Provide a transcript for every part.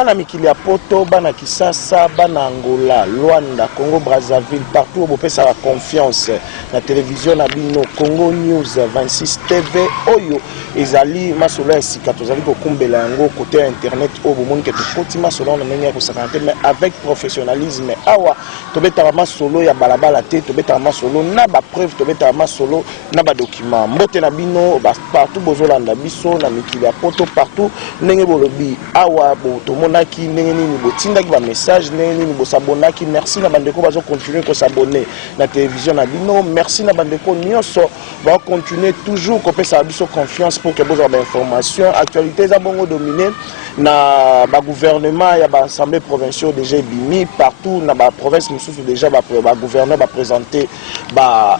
bana mikili ya poto, bana Kisasa, bana Angola, Luanda, Congo Brazzaville, partout où ça la confiance. La télévision na bino Congo News 26 TV oyo ezali masolo ya sika tozali ko kumbela yango côté internet au monde que tout masolo na ndenge ko sakante mais avec professionnalisme awa tobeta masolo ya balabala te tobeta masolo na ba preuve tobeta masolo na ba document mbote na bino partout bozolanda biso na mikili ya poto partout ndenge bolobi awa bo tomonaki ndenge nini botindaki ba message ndenge nini bo s'abonnaki merci na bandeko bazo continuer ko s'abonner na télévision na bino merci na bandeko nyonso va continuer toujours ko pesa biso confiance pour que vous avez information actualité za bongo dominé na ba gouvernement ya ba assemblée provinciale déjà bimi partout na ba province mususu déjà ba gouverneur ba présenter ba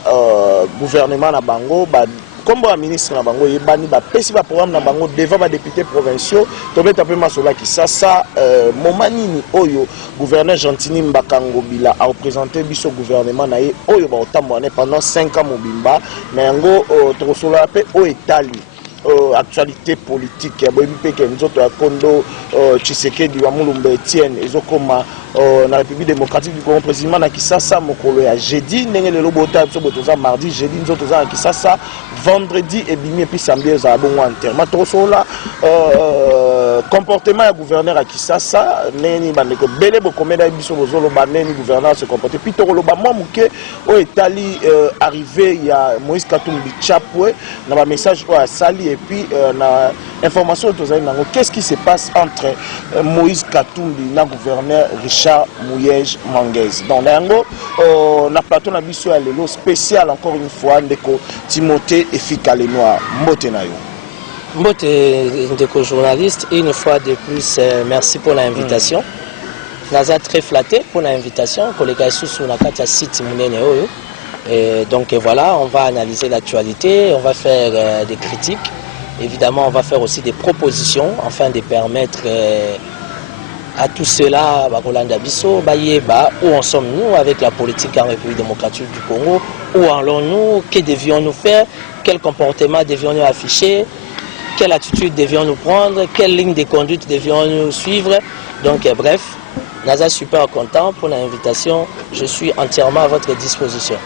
gouvernement na bango ba comme le ministre na bango yebani ba pesi ba programme na bango devant ba députés provinciaux tobeta pe masola Kisasa momanini oyo gouverneur Gentini Mbakango Bila a représenté biso gouvernement na ye oyo ba otamwana pendant 5 ans mobimba mais yango tokosola pe o etali actualité politique ya boyebi pe ke nzoto ya Kondo Tshisekedi wa Mulumba Etienne ezokoma na République démocratique du Congo président na Kisasa mokolo ya jeudi ndenge lelo bota biso botoza mardi jeudi nzoto za na Kisasa vendredi et bimi et puis samedi za bongo enterrement tosola comportement ya gouverneur à Kisasa neni bandeko bele bokomeda biso bozolo baneni gouverneur se comporter puis tokoloba mwa muke o etali arrivé ya Moïse Katumbi Chapwe na ba message o sali et puis na information tozali nango qu'est-ce qui se passe entre Moïse Katumbi na gouverneur Richard Mouyej Manguez dans l'ango na plateau na biso ya lelo spécial encore une fois ndeko Timothée Efika le Noir mbote na yo Mbote ndeko journaliste une fois de plus merci pour l'invitation. Naza très flatté pour l'invitation collègue sous na kati ya site munene oyo. Et donc voilà, on va analyser l'actualité, on va faire des critiques. Évidemment, on va faire aussi des propositions afin de permettre à tout cela, Rolanda Bisso, où en sommes-nous avec la politique en République démocratique du Congo, où allons-nous, que devions-nous faire, quel comportement devions-nous afficher, quelle attitude devions-nous prendre, quelle ligne de conduite devions-nous suivre. Donc bref, Naza super content pour l'invitation, je suis entièrement à votre disposition.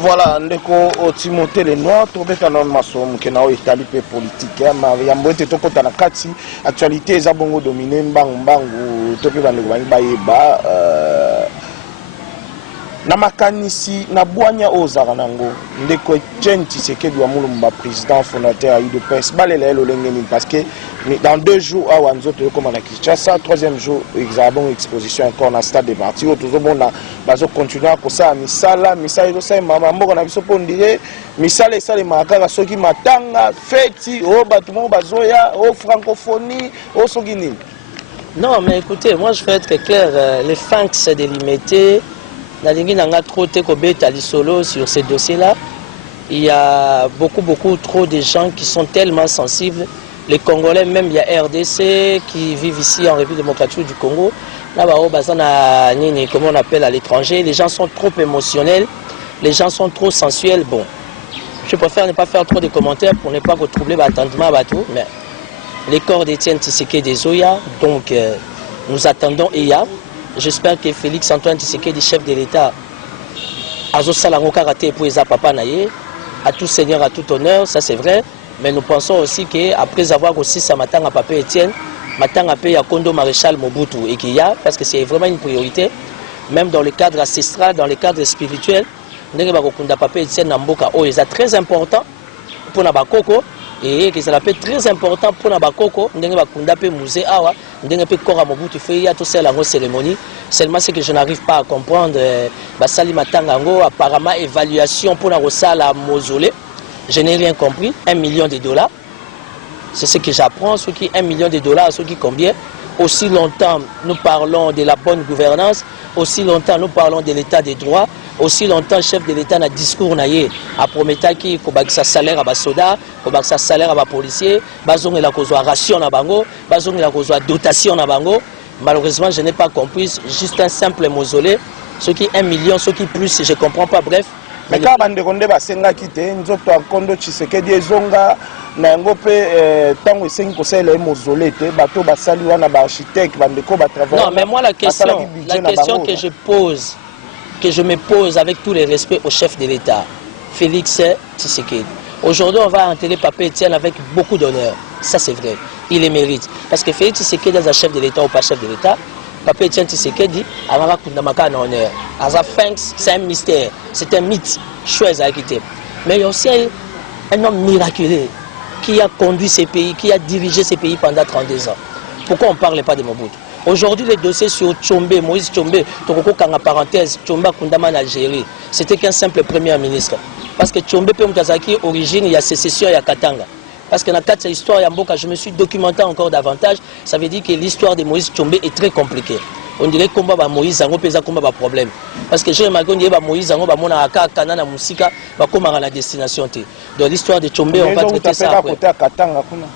Voilà, ndeko Timothée le Noir, tobeta non masom kena o etali pe politique ya yambo te tokota na kati actualité eza bongo dominer mbangu tope bandeko bangi bayeba na makanisi na bwanya ozara nango ndeko Etienne Tshisekedi wa Mulumba président fondateur à UDPS balela lolengeni parce que dans 2 jours à Wanzoto comme na Kinshasa 3e jour examen exposition encore na stade des partis toujours bon na bazo continuer ko sa misala eso sa mama mboko na biso pondire misala esale makaka soki matanga feti o batu mo bazoya o francophonie o soki nini. Non mais écoutez, moi je vais être clair, les fins c'est délimité. Nalingi nanga trop tekobeta lisolo sur ces dossiers-là. Il y a beaucoup trop de gens qui sont tellement sensibles. Les Congolais, même il y a RDC qui vivent ici en République démocratique du Congo. Là-bas, comment on appelle à l'étranger, les gens sont trop émotionnels, les gens sont trop sensuels. Bon, je préfère ne pas faire trop de commentaires pour ne pas troubler l'attendement à tout. Mais les corps d'Etienne Tshisekedi Zoya, donc nous attendons EYA. J'espère que Félix Antoine Tshisekedi, chef de l'État, a karaté pour les papa naye, à tout seigneur, à tout honneur, ça c'est vrai. Mais nous pensons aussi qu'après avoir aussi sa matin à Papa Etienne, matin à payer à Kondo Maréchal Mobutu et qu'il y a, parce que c'est vraiment une priorité, même dans le cadre ancestral, dans le cadre spirituel, Papa Etienne Namboka, oh, c'est très important pour Nabakoko. Et que ça l'appelle très important pour Nabakoko, musée awa, kora Mobutu fait ya tout ça la cérémonie. Seulement c'est que je n'arrive pas à comprendre basali matangango apparemment évaluation pour la la mausolée. Je n'ai rien compris, $1 million. C'est ce que j'apprends, ce qui $1 million, ce qui combien. Aussi longtemps nous parlons de la bonne gouvernance, aussi longtemps nous parlons de l'état des droits, aussi longtemps le chef de l'État n'a discours naïe à promettre qu'il faut que ça salaire à bas soldats, qu'il faut que ça salaire à bas policiers, bazong il a causé ration à bango, bazong il a causé dotation à bango. Malheureusement je n'ai pas compris, juste un simple mausolée, ce qui $1 million, ce qui plus, je ne comprends pas, bref. Mais quand on a senga kite nzoto akondo Tshisekedi ezonga na yango pe tango esengi kosala mausolée te bato basali wana ba architecte bandeko ba travailler. Non, mais moi la question que je me pose avec tous les respects au chef de l'État, Félix Tshisekedi. Aujourd'hui, on va enterrer Papa Etienne avec beaucoup d'honneur. Ça, c'est vrai. Il le mérite. Parce que Félix Tshisekedi est un chef de l'État ou pas chef de l'État. Papa Etienne Tshisekedi a un honneur. C'est un mystère. C'est un mythe. Choisi à quitter. Mais il y a aussi un homme miraculeux qui a conduit ces pays, qui a dirigé ces pays pendant 32 ans. Pourquoi on ne parle pas de Mobutu? Aujourd'hui, le dossier sur Tchombe, Moïse Tchombe, Tokoko Kanga parenthèse, Tchomba Kundama en Algérie, c'était qu'un simple premier ministre. Parce que Tchombe, Pemutazaki, origine, il y a sécession, il y a Katanga. Parce que dans cette histoire, je me suis documenté encore davantage. Ça veut dire que l'histoire de Moïse Tchombe est très compliquée. On dirait que Moïse Zango pesa combat problème. Parce que j'ai remarqué que Moïse Zango va mona aka kanana musika va comment à la destination. Donc l'histoire de Tchombe, on va traiter ça après.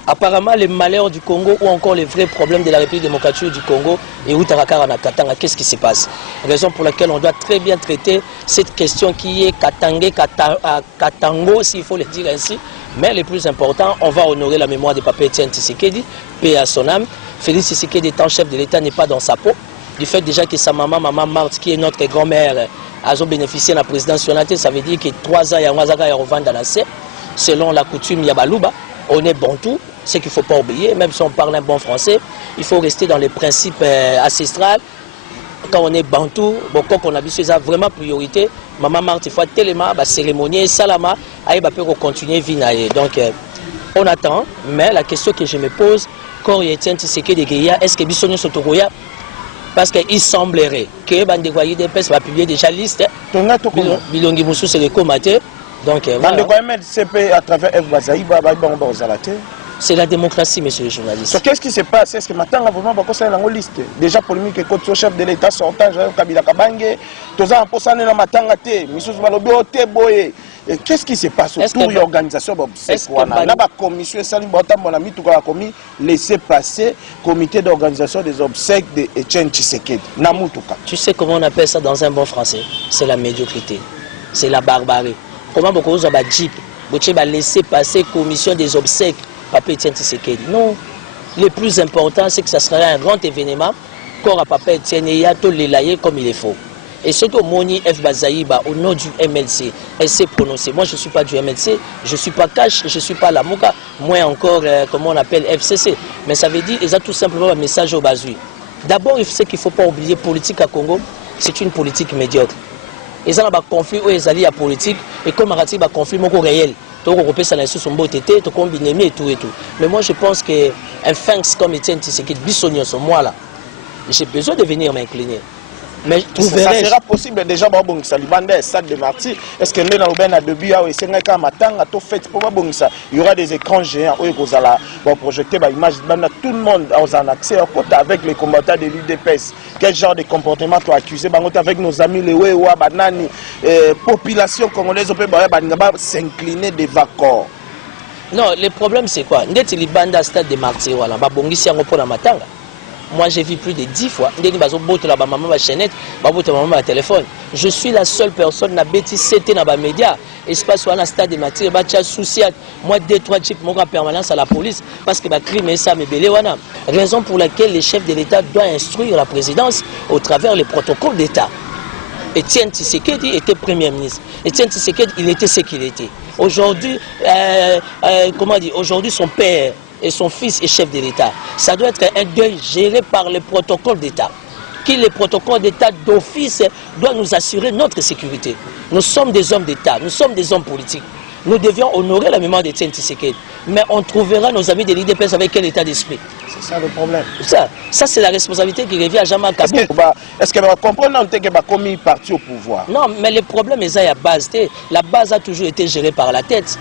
Apparemment les malheurs du Congo ou encore les vrais problèmes de la République démocratique du Congo et où Tarakara na Katanga, qu'est-ce qui se passe? Raison pour laquelle on doit très bien traiter cette question qui est Katango, s'il faut le dire ainsi. Mais le plus important, on va honorer la mémoire de Papa Etienne Tshisekedi, paix à son âme. Félix Tshisekedi étant chef de l'État n'est pas dans sa peau. Du fait déjà que sa maman Marthe, qui est notre grand-mère, a bénéficié de la présidence nationale, ça veut dire que 3 ans, il y a un revendre dans la C. Selon la coutume Yabalouba, on est bantou, ce qu'il ne faut pas oublier, même si on parle un bon français, il faut rester dans les principes ancestrales. Quand on est bantou, bon, quand on a vu ça vraiment priorité, maman Marthe, il faut tellement cérémonie, salama, il va continuer à vivre. Donc, on attend, mais la question que je me pose, quand il y a Tshisekedi de Guéia, est-ce que Bissonio Sotogoya? Parce qu'il semblerait que Bandegwaï DPS va publier déjà liste. Bilongi Moussou c'est le comaté. Donc à travers F. Bazaïba, c'est la démocratie, monsieur le journaliste. Qu'est-ce qui se passe? Est-ce que maintenant vraiment c'est la liste? Déjà polémique contre le chef de l'État sortant, Kabila Kabange, tous en posant dans matanga te, Missous Malobio te boye. Qu'est-ce qui se passe autour de l'organisation d'obsèques? Là, la commission Salim Botam, mon ami, tout a commis laisser passer comité d'organisation des obsèques de Etienne Tshisekedi. Tu sais comment on appelle ça dans un bon français? C'est la médiocrité, c'est la barbarie. Comment beaucoup de Jeep, vous va laisser passer commission des obsèques Papa Etienne Tshisekedi? Non, le plus important c'est que ça sera un grand événement. Corps à Papa Etienne et à tout les lailler comme il est faux. Et surtout, Moni F. Bazaïba, au nom du MLC, elle s'est prononcée. Moi, je ne suis pas du MLC, je ne suis pas Cash, je ne suis pas la Mouka, moins encore, comment on appelle, FCC. Mais ça veut dire, ils ont tout simplement un message au Bazui. D'abord, ce qu'il ne faut pas oublier, politique à Congo, c'est une politique médiocre. Ils ont un conflit où ils allient à politique, et comme il y a un conflit réel. Et tout. Mais moi, je pense qu'un Fanks comme Etienne Tshisekedi, Bissonio, moi là, j'ai besoin de venir m'incliner. Mais ça sera possible déjà bon ça libanda stade de Martyrs. Est-ce que nous avons un début à essayer quand matanga to fait pour bon ça il y aura des écrans géants où ils allons projeter ba image tout le monde a un accès au côté avec les combattants de l'UDPS. Quel genre de comportement tu accuser avec nos amis les Wewa banani population congolaise peut s'incliner devant corps. Non, le problème c'est quoi? Ndeti libanda stade de Martyrs wala ba bongisi yango pour la matanga. Moi, j'ai vu plus de 10 fois. Je suis la seule personne qui a été dans les médias. Espace dans le stade de Martyrs, moi, 2-3 chips en permanence à la police parce que le crime est ça, mais raison pour laquelle le chef de l'État doit instruire la présidence au travers les protocoles d'État. Etienne Tshisekedi était Premier ministre. Etienne Tshisekedi, il était ce qu'il était. Aujourd'hui, aujourd'hui, son père et son fils est chef de l'État. Ça doit être un deuil géré par le protocole d'État. Qui le protocole d'État d'office doit nous assurer notre sécurité. Nous sommes des hommes d'État, nous sommes des hommes politiques. Nous devions honorer la mémoire d'Etienne Tshisekedi. Mais on trouvera nos amis de l'IDPS avec quel état d'esprit? C'est ça le problème. Ça c'est la responsabilité qui revient à Jean-Marc Kabou. Est-ce que vous comprenez que vous commis parti au pouvoir? Non, mais le problème est à la base. La base a toujours été gérée par la tête.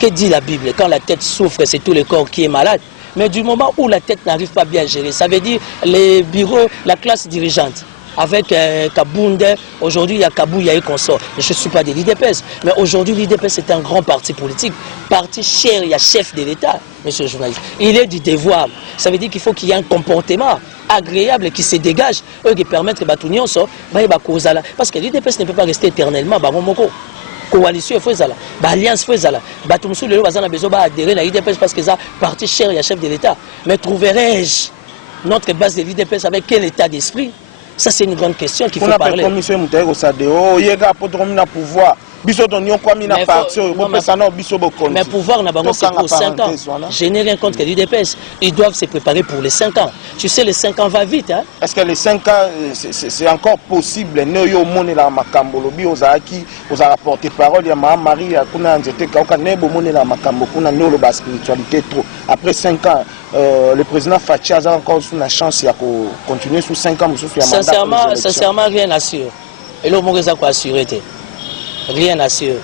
Que dit la Bible? Quand la tête souffre, c'est tout le corps qui est malade. Mais du moment où la tête n'arrive pas bien à gérer, ça veut dire les bureaux, la classe dirigeante. Avec Kabounde, aujourd'hui il y a Kabou, il y a eu consort. Je ne suis pas de l'IDPS, mais aujourd'hui l'IDPS est un grand parti politique, parti cher, il y a chef de l'État, monsieur le journaliste. Il est du devoir. Ça veut dire qu'il faut qu'il y ait un comportement agréable qui se dégage, qui permettre de battre parce que l'IDPS ne peut pas rester éternellement. coalition il faut ça là alliance faut ça là bato musu lelo bazana besoin ba adhérer na l'UDPS parce que ça parti cher ya chef de l'État mais trouverai-je notre base de l'UDPS avec quel état d'esprit? Ça c'est une grande question qu'il faut parler. Commission Moutego Sadeo yega potromina pouvoir. Mais pouvoir n'a pas c'est pour 5 ans. Je n'ai rien contre l'UDPS. Ils doivent se préparer pour les 5 ans. Tu sais, les 5 ans va vite. Hein? Est-ce que les 5 ans, c'est encore possible? Nous avons la Makambolobi, aux Aki, aux rapporté parole, il y a Marie, il y a Kunanjete, la Makambo, Kuna la spiritualité trop. Après 5 ans, le président Fachi a encore une chance de continuer sous 5 ans. Sincèrement, rien assure. Et le mot est assuré. Rien assure.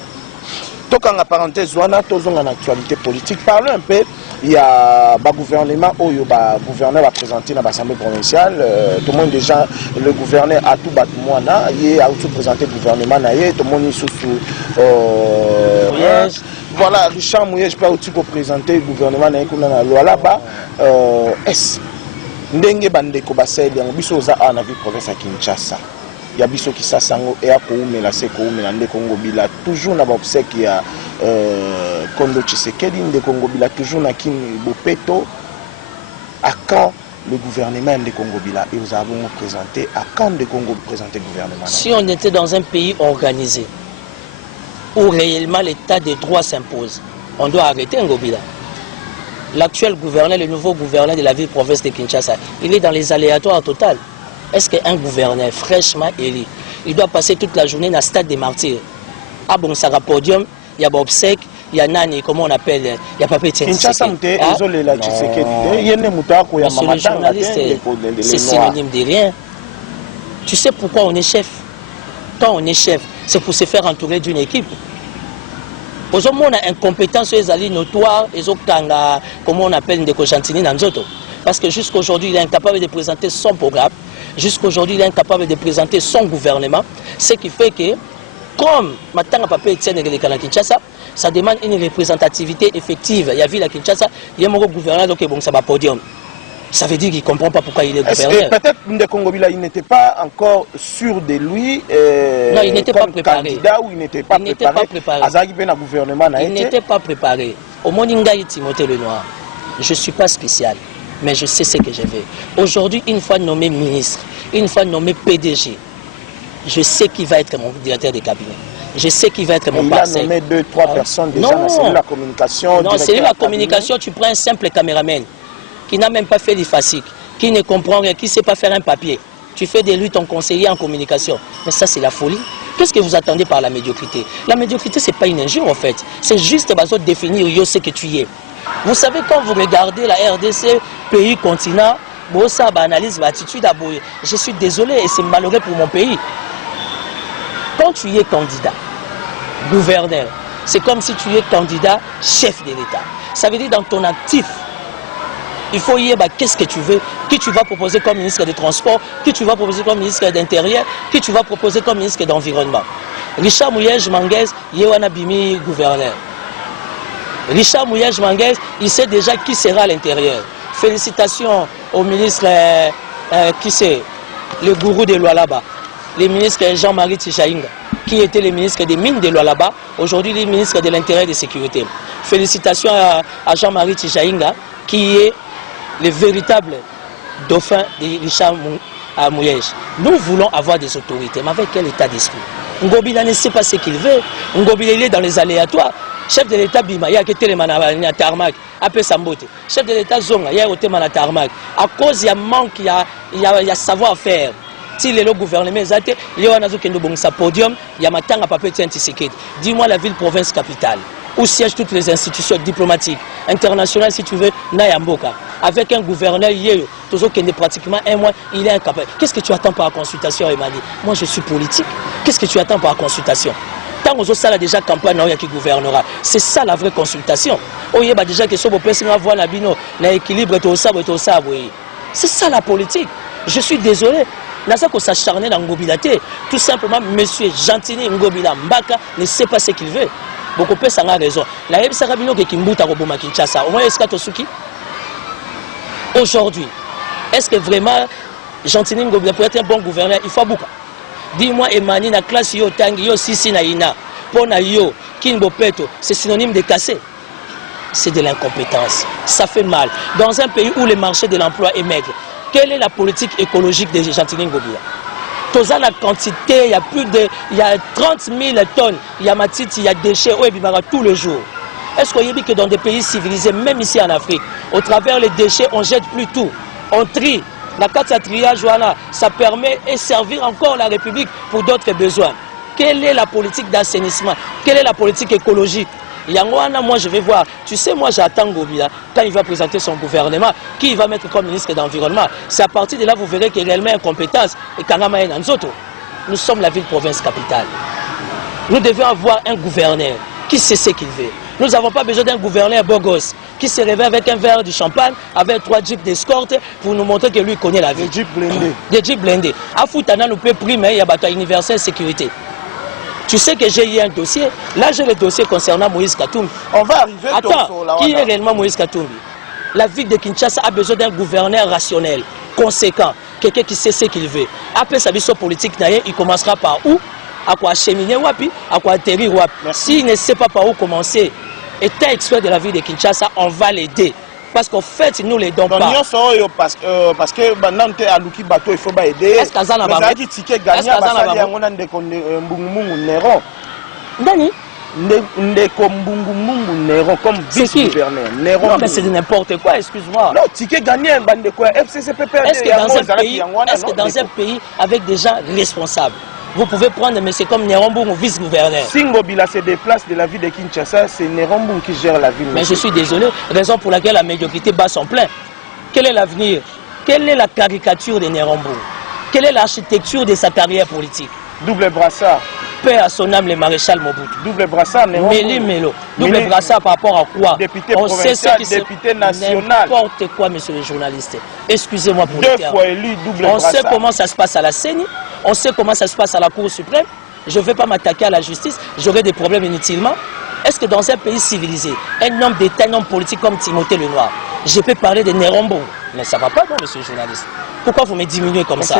Donc en parenthèse, on a tous en actualité politique. Parlons un peu. Il y a le gouvernement où le gouverneur va présenter dans l'Assemblée provinciale. Tout le monde déjà, le gouverneur a tout battu moi. Il a tout présenté le gouvernement. Tout le monde est sous. Voilà, Richard Mouye, je peux aussi présenter le gouvernement là-bas. Est-ce que bandeko basel yango biso za na ville province à Kinshasa? Il y a biso qui s'assango et à koumela se koumela nde Congo bila toujours na obsèque ya Kondo Tshisekedi nde Congo bila toujours na Kini Bopeto. À quand le gouvernement de Congo bila et nous avons présenté à quand de Congo présenter le gouvernement? Si on était dans un pays organisé où réellement l'état des droits s'impose, on doit arrêter Ngobila. L'actuel gouverneur, le nouveau gouverneur de la ville province de Kinshasa, il est dans les aléatoires total. Est-ce qu'un gouverneur fraîchement élu, il doit passer toute la journée dans le stade des martyrs? Ah bon, ça va podium, il y a obsèque, il y a Nani, comment on appelle, il y a papier de Kinshasa, c'est synonyme de rien. Tu sais pourquoi on est chef? Quand on est chef, c'est pour se faire entourer d'une équipe. Aujourd'hui, on a incompétence sur les alliés notoires, et comment on appelle Ndeko Chantini Nanzoto. Parce que jusqu'à aujourd'hui, il est incapable de présenter son programme. Jusqu'à aujourd'hui, il est incapable de présenter son gouvernement. Ce qui fait que, comme Matanga Papé Etienne et Kinshasa, ça demande une représentativité effective. Il y a vu la Kinshasa, il y a un gouverneur qui est sur podium. Ça veut dire qu'il ne comprend pas pourquoi il est gouverneur. Peut-être que Congo Bila, il n'était pas encore sûr de lui. Non, il n'était pas préparé. Candidat ou il n'était pas préparé. Il n'était pas préparé. Au Moningaï Timothée Lenoir, je ne suis pas spécial. Mais je sais ce que je veux. Aujourd'hui, une fois nommé ministre, une fois nommé PDG, je sais qui va être mon directeur de cabinet. Je sais qui va être mon parcelle. Il a nommé 2-3 personnes déjà dans la cellule de la communication. Non, c'est la communication, tu prends un simple caméraman qui n'a même pas fait l'IFASIC, qui ne comprend rien, qui ne sait pas faire un papier. Tu fais de lui ton conseiller en communication. Mais ça, c'est la folie. Qu'est-ce que vous attendez par la médiocrité? La médiocrité, ce n'est pas une injure en fait. C'est juste de définir ce que tu es. Vous savez, quand vous regardez la RDC, pays, continent, ça analyse l'attitude à Boye. Je suis désolé et c'est malheureux pour mon pays. Quand tu es candidat, gouverneur, c'est comme si tu es candidat chef de l'État. Ça veut dire dans ton actif, il faut y aller, qu'est-ce que tu veux, qui tu vas proposer comme ministre des Transports, qui tu vas proposer comme ministre d'Intérieur, qui tu vas proposer comme ministre d'Environnement. Richard Mouyej Manguez, Yewana Bimi, gouverneur. Richard Mouyej Manguez, il sait déjà qui sera à l'intérieur. Félicitations au ministre, qui c'est, le gourou de Lualaba, le ministre Jean-Marie Tichaïnga, qui était le ministre des Mines de Lualaba, aujourd'hui le ministre de l'Intérieur et de la Sécurité. Félicitations à Jean-Marie Tichaïnga, qui est le véritable dauphin de Richard Mouyej. Nous voulons avoir des autorités, mais avec quel état d'esprit? Ngobila ne sait pas ce qu'il veut. Ngobila, il est dans les aléatoires. Chef de l'État Bima, il y a que Tarmac, après Sambote. Chef de l'État Zonga, il y a que Tarmac. À cause il y a manque, il y a savoir-faire. Si le gouvernement est athée, il y a un podium, il y a un papier Tshisekedi. Dis-moi la ville-province capitale, où siègent toutes les institutions diplomatiques, internationales si tu veux, Nayamboka. Avec un gouverneur, toujours qui est pratiquement un mois, il est incapable. Qu'est-ce que tu attends par la consultation, Emmanuel? Moi je suis politique. Qu'est-ce que tu attends par la consultation? Tant aux autres, ça a déjà campagne qui gouvernera. C'est ça la vraie consultation. Il y a déjà que ce l'équilibre c'est ça la politique. Je suis désolé. Nasa ko s'acharner dans Ngobilate. Tout simplement, monsieur Gentini Ngobila Mbaka ne sait pas ce qu'il veut. Beaucoup de personnes ont raison. La Ebsa Rabino qui Kimbuta Roboma Kinshasa. Au moins, est-ce que Tosuki? Aujourd'hui, est-ce que vraiment Gentini Ngobila pour être un bon gouverneur, il faut beaucoup? Dis-moi, Emmanuel, la classe yo tangi yo sisi na ina. Pona yo, Kinbopeto, c'est synonyme de casser. C'est de l'incompétence. Ça fait mal. Dans un pays où le marché de l'emploi est maigre, quelle est la politique écologique de Gentini Ngobila? Toza la quantité, il y a 30 000 tonnes, il y a matiti, il y a déchets, tous les jours. Est-ce qu'on dit que dans des pays civilisés, même ici en Afrique, au travers les déchets, on ne jette plus tout, on trie. La carte à triage, voilà, ça permet et servir encore la République pour d'autres besoins. Quelle est la politique d'assainissement? Quelle est la politique écologique? Yangoana, moi je vais voir. Tu sais, moi j'attends Ngobila quand il va présenter son gouvernement, qui il va mettre comme ministre d'Environnement. C'est à partir de là vous verrez qu'il y a réellement incompétence. Et Kangama est dans Nzoto. Nous sommes la ville-province capitale. Nous devons avoir un gouverneur qui sait ce qu'il veut. Nous n'avons pas besoin d'un gouverneur beau gosse qui se réveille avec un verre de champagne, avec 3 jeeps d'escorte pour nous montrer que lui connaît la ville. Des jeeps blindés. Des jeeps blindés. À Foutana, nous peut primer, il y a bataille universelle sécurité. Tu sais que j'ai eu un dossier. Là, j'ai le dossier concernant Moïse Katumbi. On va arriver. Attends, qui est réellement Moïse Katumbi? La ville de Kinshasa a besoin d'un gouverneur rationnel, conséquent, quelqu'un qui sait ce qu'il veut. Après sa vision politique, il commencera par où? À quoi acheminer Wapi? À quoi atterrir Wapi? S'il ne sait pas par où commencer, étant expert de la ville de Kinshasa, on va l'aider. Parce qu'en fait, nous les donnons pas. Parce que maintenant, tu es à Luki Bateau, il faut aider. Est-ce que ça n'a pas été ticket gagné à Néron? Dani? Ndeko Mbungu Néron comme vice-gouverneur. Non, mais c'est n'importe quoi, excuse-moi. Non, ticket gagné, FCCPP. Est-ce que dans un pays avec des gens responsables, vous pouvez prendre M. comme Nérombou, vice-gouverneur? Si Ngobila se déplace de la ville de Kinshasa, c'est Nérombou qui gère la ville. Mais je suis désolé, raison pour laquelle la médiocrité bat son plein. Quel est l'avenir? Quelle est la caricature de Nérombou? Quelle est l'architecture de sa carrière politique? Double brassard. Paix à son âme, le maréchal Mobutu. Double brassard, Nérombou. Mélo. Double brassard par rapport à quoi? Député provincial, député national. N'importe quoi, monsieur le journaliste. Excusez-moi pour le terme. 2 fois élu, double brassard. On sait comment ça se passe à la CENI. On sait comment ça se passe à la Cour suprême. Je ne vais pas m'attaquer à la justice. J'aurai des problèmes inutilement. Est-ce que dans un pays civilisé, un homme d'État, un homme politique comme Timothée Lenoir, je peux parler de Nérombou? Mais ça ne va pas, non, monsieur le journaliste. Pourquoi vous me diminuez comme ça?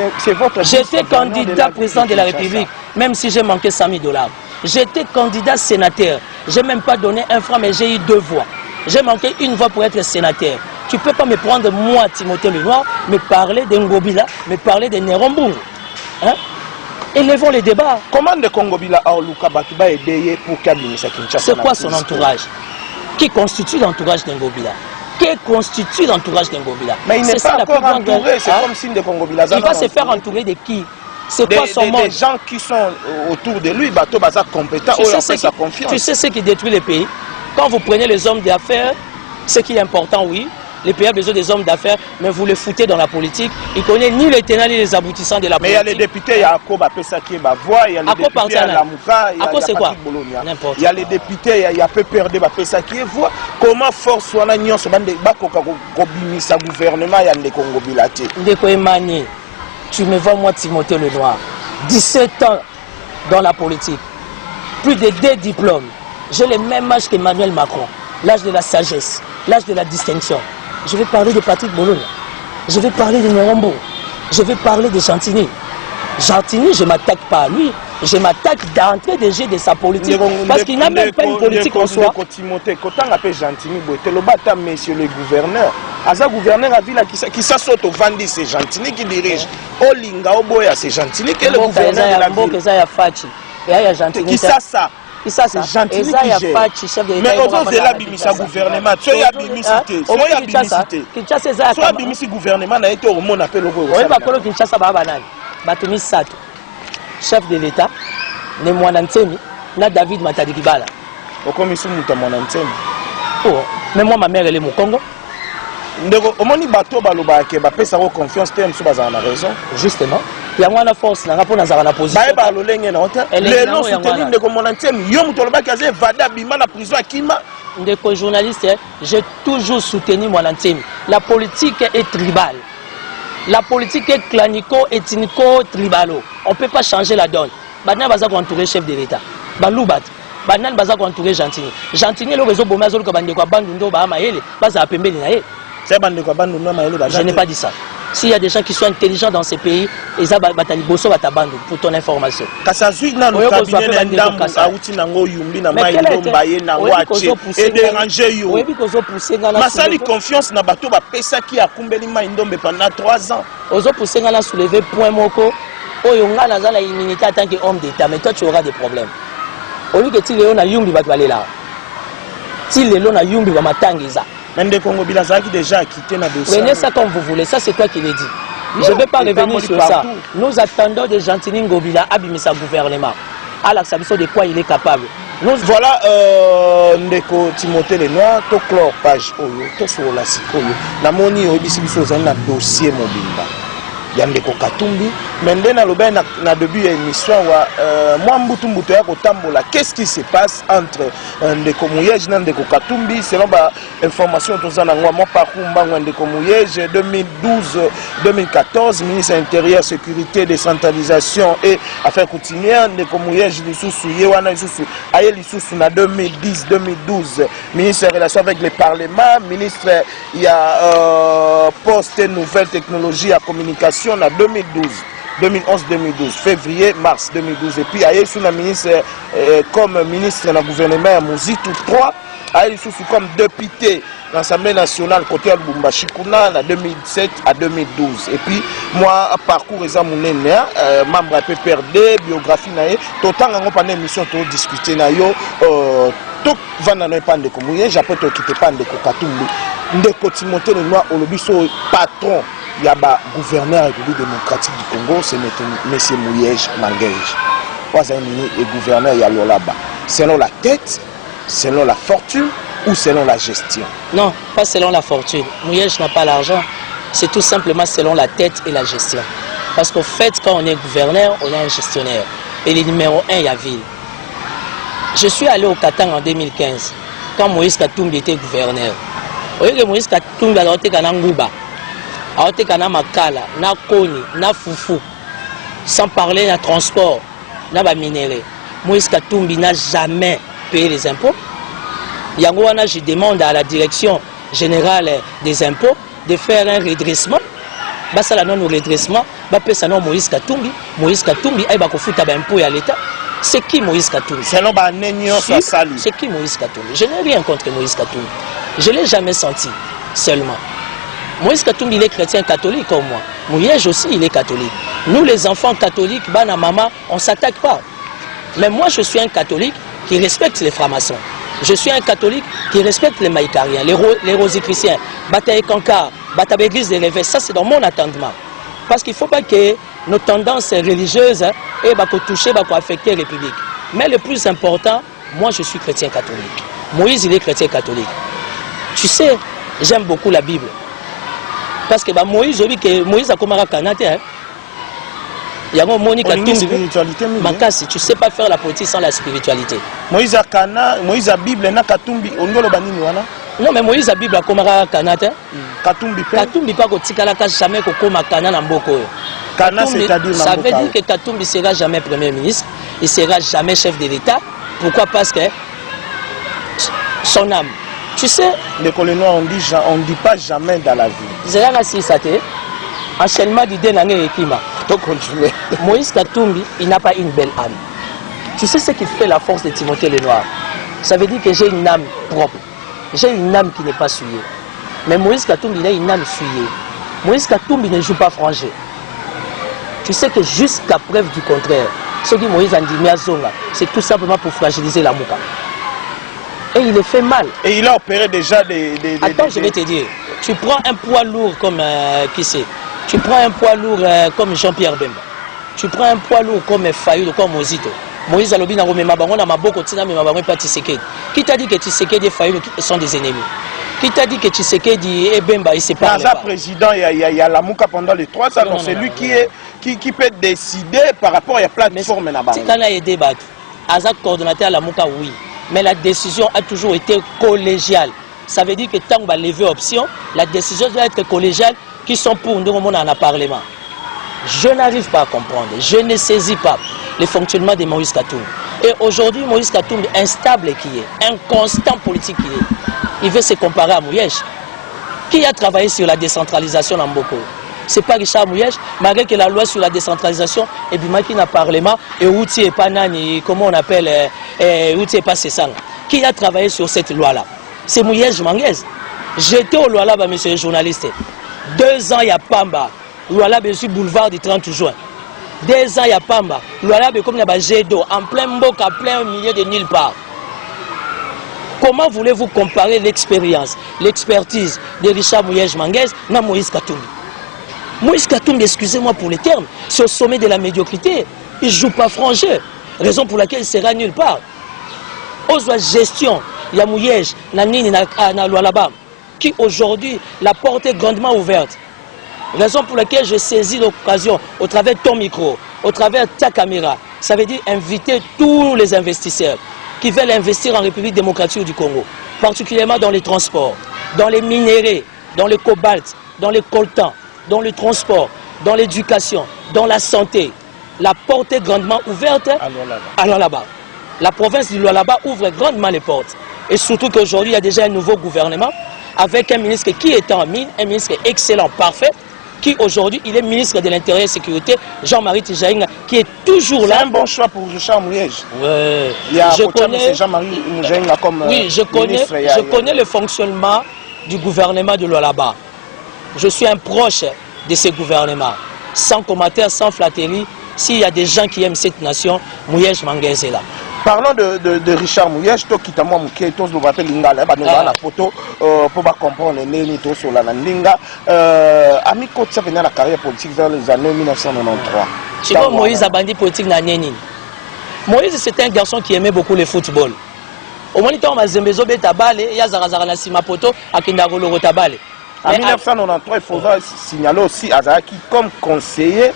J'étais candidat président de la République, même si j'ai manqué 100 000 $. J'étais candidat sénateur. Je n'ai même pas donné un franc, mais j'ai eu 2 voix. J'ai manqué 1 voix pour être sénateur. Tu ne peux pas me prendre, moi, Timothée Lenoir, me parler de Ngobila, me parler de Nérombou. Hein? Élevons les débats. Comment de Kongobila a Luka Bakiba aidé pour Kabinisa Kinshasa? C'est quoi son entourage? Qui constitue l'entourage d'Ngobila? Qui constitue l'entourage d'Ngobila? Mais il n'est pas encore entouré, c'est comme signe de Kongobila. Il va se faire entourer de qui? C'est quoi son monde? Des gens qui sont autour de lui, Bato Baza compétent, ou en fait sa confiance. Tu sais ce qui détruit les pays? Quand vous prenez les hommes d'affaires, ce qui est important, oui, les pays ont besoin des hommes d'affaires, mais vous les foutez dans la politique. Ils ne connaissent ni les tenants ni les aboutissants de la politique. Mais il y a les députés, il y a Akoba Pesaki et Bavois, il y a les députés, il y a Lamouka, il y a Patrick Bologna. Il y a les députés, il y a PPRD, Pesaki et Voix. Comment force soit la nuance, sa gouvernement, il y a des Congo bilaté. Ndeko Emani, tu me vois moi Timothée Lenoir, 17 ans dans la politique, plus de 2 diplômes. J'ai le même âge qu'Emmanuel Macron, l'âge de la sagesse, l'âge de la distinction. Je vais parler de Patrick Bologna, je vais parler de Nérombou, je vais parler de Gentini. Gentini, je ne m'attaque pas à lui, je m'attaque d'entrer des jeux de sa politique. Parce qu'il n'a même pas une politique en soi. Quand on appelle Gentini, monsieur le gouverneur, Aza gouverneur à ville qui s'assaute au Vandi, c'est Gentini qui dirige. Olinga Oboya, c'est Gentini qui est le gouverneur de la ville. Qui ça? C'est Gentini qui gère. Mais aux c'est l'abimisa gouvernement. Soyez abimicité. Soyez abimicité. Soyez abimicité gouvernement n'a été au monde appelé le gouvernement. Oui, parce que Kinshasa va banane. Batumi Sato, chef de l'État, ne Mwanantemi, na David Matadikibala. Au commission de Mwanantemi. Oh, mais moi ma mère elle est au Congo. Au moni bateau baloba ke ba pesa ko confiance te mso baza na raison. Justement. Ya mwana force na rapport na za na position. Ba ba lolenge na hota. Le non soutenir de Mwanantemi yo mutoloba kaze vada bima na prison akima. Ndeko journaliste, j'ai toujours soutenu Mwanantemi. La politique est tribale. La politique est clanico-ethnico-tribalo. On ne peut pas changer la donne. Maintenant, on va entourer le chef de l'État. Baloubat. Maintenant, on va entourer Gentini. Gentini, le réseau Bomazol, je n'ai pas dit ça. S'il y a des gens qui sont intelligents dans ces pays, ils ont bataliboso batabandu pour ton information. Kasazui na le cabinet n'endamu auti nango yumbi na mai ndombaye na wache et déranger yo. Oui, because au pousser ngana. Masali confiance na bato ba pesa ki akumbeli mai ndombe pendant 3 ans. Ozo pousser ngana soulever point moko. Oyo ngana za la immunité en tant qu'homme d'État, mais toi tu auras des problèmes. Au lieu que tu léon na yumbi ba là. Tu léon na yumbi ba matangiza. Mende Congo Bilazaki déjà quitté na dossier. Prenez ça comme vous voulez, ça c'est toi qui l'as dit. Je ne vais pas revenir sur ça. Nous attendons de Gentini Ngobila abimisa gouvernement. À l'acceptation de quoi il est capable. Nous voilà Ndeko Timothée Lenoir, to clore page oyo, to sur la sikoyo. Na moni obisi biso za na dossier mobimba. Yandeko Katumbi, mende na loba na début de l'émission wa moi mbutu ya kotambola. Qu'est-ce qui se passe entre Ndeko Mouyej na Ndeko Katumbi selon ba information tozana ngwa mon parcours mbango Ndeko Mouyej 2012-2014 ministre intérieur sécurité décentralisation et affaires coutumières Ndeko Mouyej lisusu yewana lisusu aye lisusu na 2010-2012 ministre des relations avec le parlement ministre il y a poste nouvelles technologies à communication en 2011-2012, février, mars 2012. Et puis, il y a ministre comme ministre dans le gouvernement à Mouzitou 3, il y a comme député dans l'Assemblée nationale côté Lubumbashi Kuna en 2007 à 2012. Et puis, moi, parcours examiné, membre de PPRD, biographie, tout le temps, on a une émission pour discuter. Tout va dans le pan de Komouye, j'appelle tout qui te pan de Kokatumbi. Ndeko Timothée Lenoir, au lobby, patron. Il y a le gouverneur de la République démocratique du Congo, c'est M. Mouyej Manguej. Et gouverneur, il y a là-bas. Selon la tête, selon la fortune ou selon la gestion? Non, pas selon la fortune. Mouyej n'a pas l'argent. C'est tout simplement selon la tête et la gestion. Parce qu'au fait, quand on est gouverneur, on est un gestionnaire. Et le numéro 1, il y a ville. Je suis allé au Katang en 2015, quand Moïse Katumbi était gouverneur. Au lieu que Moïse Katumbi a été Kanangouba. Aote kana makala, na koni, na fufu, sans parler de transport, na ba minéré. Moïse Katumbi n'a jamais payé les impôts. Yangoana, je demande à la direction générale des impôts de faire un redressement. Basa la non au redressement, ba pesa non Moïse Katumbi. Moïse Katumbi, ay ba ko futa ba impôt à l'État. C'est qui Moïse Katumbi? Selon ba nenyo sa sali. C'est qui Moïse Katumbi? Je n'ai rien contre Moïse Katumbi. Je l'ai jamais senti seulement. Moïse Katumbi, il est chrétien catholique comme moi. Mouyej aussi, il est catholique. Nous, les enfants catholiques, Bana Mama, on ne s'attaque pas. Mais moi, je suis un catholique qui respecte les francs-maçons. Je suis un catholique qui respecte les maïkariens, les rosicruciens, Bataille Kankar, Bataille Église des Réveils. Ça, c'est dans mon attendement. Parce qu'il ne faut pas que nos tendances religieuses touchent, affecter la République. Mais le plus important, moi, je suis chrétien catholique. Moïse, il est chrétien catholique. Tu sais, j'aime beaucoup la Bible. Parce que Moïse a commencé à Canada. Il y a un Monica spiritualité. Makasi, tu ne sais pas faire la politique sans la spiritualité. Moïse a Kana, Moïse a Bible, na Katumbi, on doit le bannir. Non, mais Moïse a Bible a commencé à Canada. Katumbi pas que Tikalaka jamais comme Kana Namboko. Kana, c'est-à-dire ça veut dire que Katumbi ne sera jamais Premier ministre, il ne sera jamais chef de l'État. Pourquoi? Parce que son âme. Tu sais, les coloniaux on ne dit pas jamais dans la vie. Zéra si ça t'est, enchaînement d'idées dans les Kima. Moïse Katumbi, il n'a pas une belle âme. Tu sais ce qui fait la force de Timothée Lenoir? Ça veut dire que j'ai une âme propre. J'ai une âme qui n'est pas souillée. Mais Moïse Katumbi, il a une âme souillée. Moïse Katumbi ne joue pas frangé. Tu sais que jusqu'à preuve du contraire, ce que Moïse Andimia Zonga, c'est tout simplement pour fragiliser la Mouka. Et il est fait mal. Et il a opéré déjà des... Attends, je vais te dire. Tu prends un poids lourd comme... qui c'est? Tu prends un poids lourd comme Jean-Pierre Bemba. Tu prends un poids lourd comme Fayou, comme Mozito. Moïse Alobi n'a pas Mabango, n'a pas beaucoup de mais Mabango pas Tshisekedi. Qui t'a dit que Tshisekedi et Fayou sont des ennemis? Qui t'a dit que Tshisekedi et Bemba, ils ne se parlent pas? Président, il y a la Mouka pendant les 3 ans. Donc c'est lui qui peut décider par rapport à la plateforme. Si tu as aidé, Azak coordonnateur à la Mouka, oui. Mais la décision a toujours été collégiale. Ça veut dire que tant qu'on va lever option, la décision doit être collégiale, qui sont pour nous en un parlement. Je n'arrive pas à comprendre, je ne saisis pas le fonctionnement de Moïse Katumbi. Et aujourd'hui, Moïse Katumbi, instable qui est, inconstant politique qui est, il veut se comparer à Mouyej, qui a travaillé sur la décentralisation en Mboko. c'est pas Richard Mouyej, malgré que la loi sur la décentralisation, et puis qui n'a parlement, et Outi et pas Nani, comment on appelle, Outi et pas Sessang, qui a travaillé sur cette loi-là? C'est Mouyej Manguez. J'étais au Lualaba, monsieur le journaliste. 2 ans, il y a Pamba. Lualaba, je suis boulevard du 30 juin. 2 ans, il y a Pamba. Lualaba, comme il y a jet d'eau, en plein mboc, en plein milieu de nulle part. Comment voulez-vous comparer l'expérience, l'expertise de Richard Mouyej Manguez à Moïse Katumbi? Moïse Katumbi, excusez-moi pour les termes, c'est au sommet de la médiocrité. Il ne joue pas franc jeu. Raison pour laquelle il sera nulle part. Aux gestion, il y a Mouyej, Nanini, na Lualaba, qui aujourd'hui, la porte est grandement ouverte. Raison pour laquelle je saisis l'occasion, au travers de ton micro, au travers de ta caméra, ça veut dire inviter tous les investisseurs qui veulent investir en République démocratique du Congo, particulièrement dans les transports, dans les minéraux, dans le cobalt, dans les coltans, dans le transport, dans l'éducation, dans la santé. La porte est grandement ouverte à Lualaba. La province du Lualaba ouvre grandement les portes. Et surtout qu'aujourd'hui, il y a déjà un nouveau gouvernement avec un ministre qui est en mine, un ministre excellent, parfait, qui aujourd'hui, il est ministre de l'Intérieur et de la Sécurité, Jean-Marie Tijaïnga, qui est toujours là. C'est un bon choix pour Richard Mouyej. Ouais. Il y a Jean-Marie Tijaïnga comme oui, je connais le fonctionnement du gouvernement de Lualaba. Je suis un proche de ce gouvernement. Sans commentaire, sans flatterie, s'il y a des gens qui aiment cette nation, Mouyej Manguez est là. Parlons de Richard Mouyej, to kitamo muke to lo rappelle lingala ba no la photo pour ba comprendre neni to sur la ndinga ami Kotsa venait la carrière politique vers les années 1993. Tu vois Moïse a bandit politique na neni. Moïse c'était un garçon qui aimait beaucoup le football. Au moins temps mazembezo beta balle ya zarazara na sima poto akinda roloro tabale. En 1993, il faudra signaler aussi Azaki comme conseiller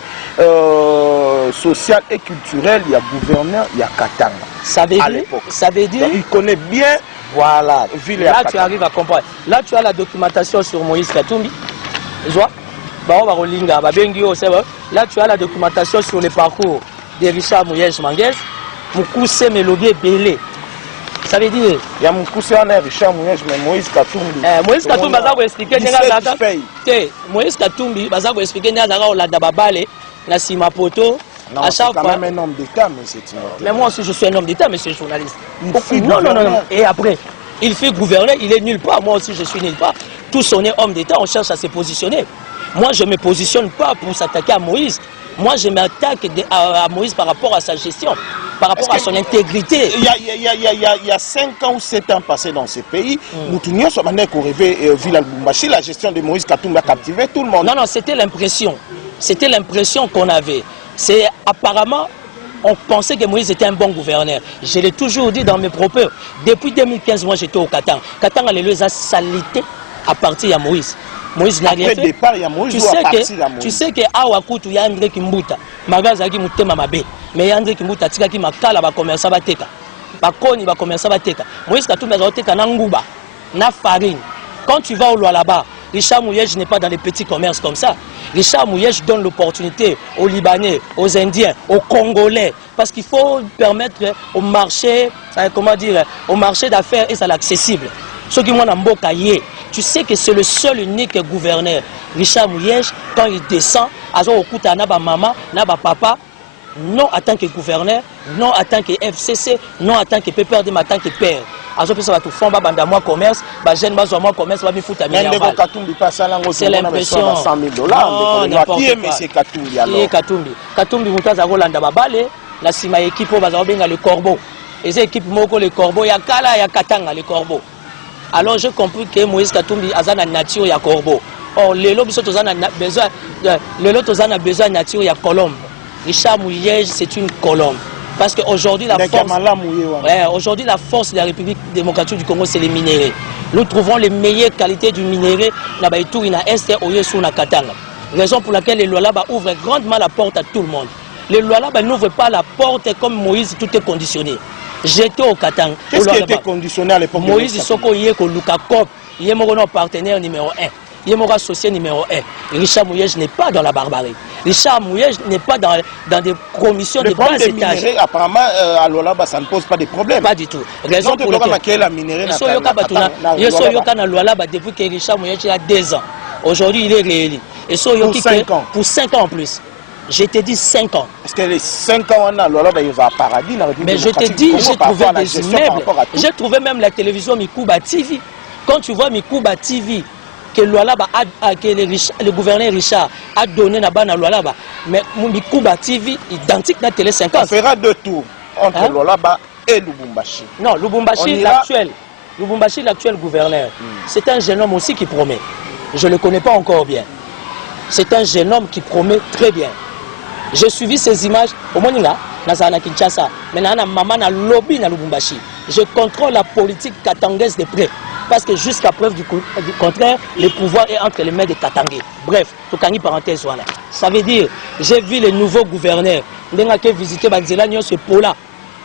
social et culturel, il y a gouverneur, il y a Katanga. Ça veut dire il connaît bien. Voilà. Là, tu arrives à comprendre. Là, tu as la documentation sur Moïse Katumbi. Là, tu as la documentation sur le parcours de Richard Mouyej Manguez. Moukousse Mélodie Belé. Ça veut dire il y a Moukousse Richard Mouyej, mais Moïse Katumbi. Moïse Katumbi, ça va expliquer. Moïse Katumbi, ça va expliquer. Na Simapoto. Non, c'est quand même un homme d'État, mais c'est une... Mais moi aussi, je suis un homme d'État, monsieur le journaliste. Non. Et après, il fait gouverner, il est nulle part. Moi aussi, je suis nulle part. Tous on est homme d'État, on cherche à se positionner. Moi, je ne me positionne pas pour s'attaquer à Moïse. Moi, je m'attaque à Moïse par rapport à sa gestion, par rapport à son intégrité. Il y a 5 ans ou 7 ans passés dans ce pays, Moutounion, la gestion de Moïse Katumbi a captivé tout le monde. Non, c'était l'impression. C'était l'impression qu'on avait. C'est apparemment, on pensait que Moïse était un bon gouverneur. Je l'ai toujours dit dans mes propos. Depuis 2015, moi j'étais au Katanga. Katanga les a salité à partir de Moïse. Moïse n'a rien fait. Départ, il y a Moïse tu sais que Awakutu, il y a André Kimbuta. Magazaki Mutema Mabe. Mais il y a André Kimbuta, tika ki makala ba commerçant ba teka. Ba koni ba commerçant ba teka. Moïse Katumbi a teka na nguba, na farine. Quand tu vas au Lualaba, Richard Mouyej n'est pas dans les petits commerces comme ça. Richard Mouyej donne l'opportunité aux Libanais, aux Indiens, aux Congolais, parce qu'il faut permettre au marché, au marché d'affaires et ça l'accessible. Ceux qui m'ont embocaillé, tu sais que c'est le seul unique gouverneur. Richard Mouyej, quand il descend, il n'a pas maman, n'a pas papa, non en tant que gouverneur, non en tant que FCC, non en tant que pépère, mais en tant que père. Commerce, c'est l'impression. Katumbi Moutaza Rolanda Babale, la Sima équipe Bazabenga le Corbeau. Et ces équipes Moko le Corbeau, ya Kala, ya Katanga le Corbeau. Alors j'ai compris que Moïse Katumbi a la nature ya Corbeau. Or, les lots a besoin de nature ya Colombe. Richard Mouyej, c'est une colombe. Parce qu'aujourd'hui, la force de la République démocratique du Congo, c'est les minéraux. Nous trouvons les meilleures qualités du minerai dans Est et na Katanga. Raison pour laquelle les Lualaba ouvrent grandement la porte à tout le monde. Les Lualaba n'ouvrent pas la porte comme Moïse, tout est conditionné. J'étais au Katanga. Qu'est-ce qui était conditionné à l'époque? Moïse Soko Yeko Lukakop, il est mon partenaire numéro 1. Il est mon associé numéro 1. Richard Mouyej n'est pas dans la barbarie. Richard Mouyej n'est pas dans des commissions de bas étage. Apparemment, à Lualaba, ça ne pose pas de problème. Pas du tout. Raison pour laquelle la minerai n'a pas depuis que Richard Mouyej a 2 ans. Aujourd'hui, il est réélu. Et so, pour 5 ans. Pour 5 ans en plus. Je t'ai dit 5 ans. Parce que les 5 ans, on a un paradis dans la République. Mais je te dis, j'ai trouvé des immeubles. J'ai trouvé même la télévision Mikuba TV. Quand tu vois Mikuba TV, que le gouverneur Richard a donné là-bas dans Lualaba, mais Mikuba TV identique à la télé 50. On fera 2 tours entre Lualaba et Lubumbashi. Non, Lubumbashi, l'actuel. Lubumbashi, l'actuel gouverneur. C'est un jeune homme aussi qui promet. Je ne le connais pas encore bien. C'est un jeune homme qui promet très bien. J'ai suivi ces images au Moninga, dans Kinshasa, mais dans maman na lobby na Lubumbashi. Je contrôle la politique katangaise de près. Parce que jusqu'à preuve du contraire, le pouvoir est entre les mains des Katangais. Bref, Tokani parenthèse voilà. Ça veut dire, j'ai vu le nouveau gouverneur. Il a visité Banzelagno ce pôle-là.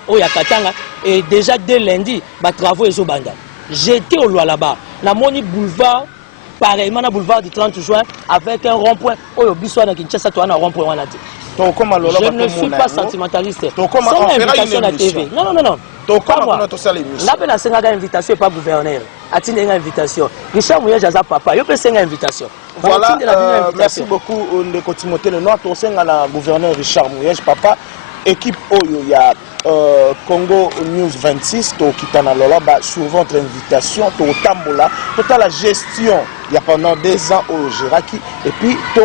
Oh, ya Katanga. Et déjà dès lundi, les travaux sont bandés. J'étais au Lualaba. La Moni Boulevard, pareillement, le boulevard du 30 juin, avec un rond-point. Oh, il y a Kinshasa, tu as un rond-point. Je ne suis pas sentimentaliste. C'est une invitation à la TV. Non, non, non, non. Pas moi. Là, c'est une invitation, pas gouverneur. Attendez une invitation. Richard Mouyej a papa. Il peut faire une invitation. Voilà, merci beaucoup, Ndeko Timothée Lenoir. Tu as le gouverneur Richard Mouyej, papa. Équipe Oyo, il y a Congo News 26, qui est sur votre invitation, tu as la gestion, il y a pendant 2 ans au Géraki, et puis tu